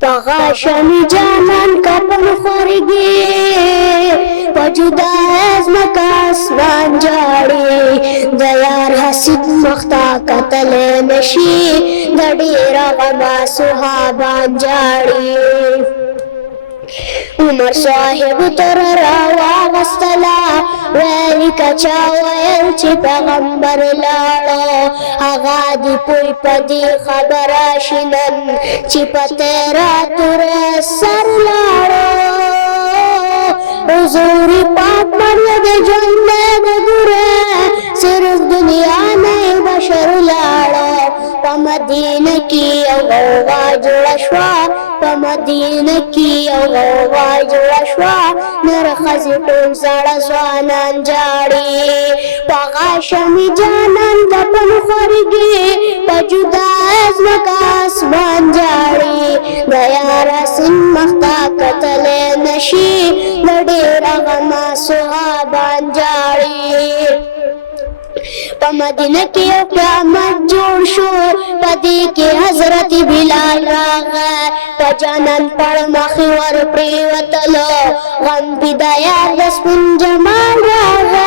پغاشمی جانان کپن خورگی پجدا ازمک آسمان جاڑی دیار حسید مختا قتل نشی دڑیر غما صحابان جاڑی عمر صاحب تر راواغستلا ویلی کچا ویل چی پیغمبر لاړو هغه دی پوی پدی خبر شنن چی پتیرا تور سر لاړو حضوری پاک مرد جنت گره صرف دنیا نہیں بشر لاړو پا مدینہ کی غوغا جڑا شوا پا مدینہ کی غوغا جڑا شوا نر خزی ټول زړه ځوانان جاړي پا غاشمی جانان کپن خورگی پا جدا ازمک آسمان جاړي د یار حسین مختا قتل نشي د ډېر غما صحابان جاړي پا مدینہ کی قیامت جوړ شو پدی کی حضرت بلال راغا پا جانان پڑ مخی ور پریوتلو غم بدایار دسپن جمال راغا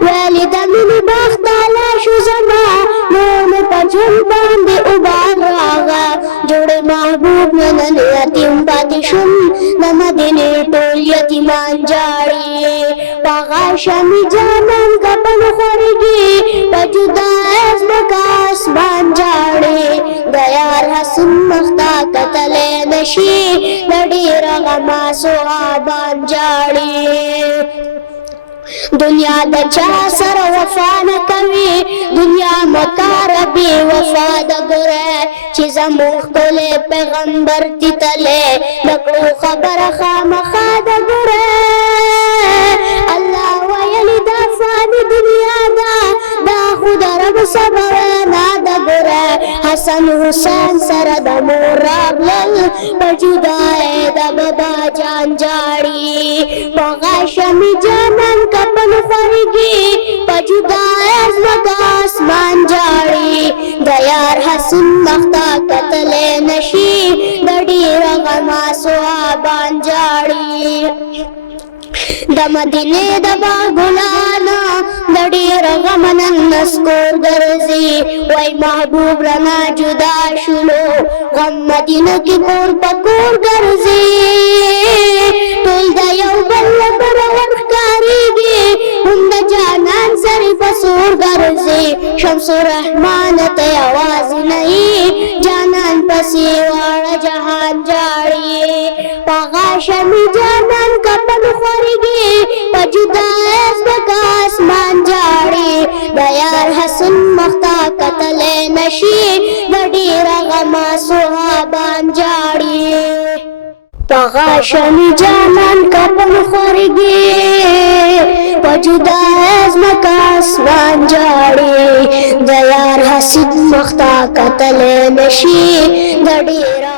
ویلی دمینی باختالا شو زما نون پا جن باندی اوبان راغا جوڑ محبوب ننن یتیم پاتی شن نمدینی ټول یتیمان جاڑی پا غاشمی جانان کپن خورگی پا جدا ازمک آسمان جاڑی دیار حسن مختا قتل نشی دڑیر غما صحابان جاڑی دنیا دا چا سر وفا نکوی دنیا مکار بی وفا دا گره چی زموخ کلی پیغمبر تی تلے نکڑو خبر خامخا دا گره اللہ ویلی دا فانی دنیا دا خود رب سبرانا دا گره حسن حسین سر دا مور رابلل پجدائے دا بابا جان جاڑی پغاشمی جانان کپن خورگی پجدا ازمک آسمان جاڑی دیار حسن مختا قتل نشی دڑیر غما صحابان جاڑی د مدینه د باغلانا دډیر غمنن نسکور ګرځي وای محبوب رنا جدا شلو غم مدینه کې کور پکور ګرځي ټول د یو بل پر ورکاریږي هم د جانان سری پسور ګرځي شمس الرحمن ته आवाज نه جانان پسې واړه جهان جاړي پغاشمی جانان کپن خورگی پجدا ازمک آسمان جاڑی دیار حسن مختا قتل نشی دڑیر غما صحابان جاڑی پغاشمی جانان کپن خورگی پجدا ازمک آسمان جاڑی دیار حسن مختا قتل نشی دڑیر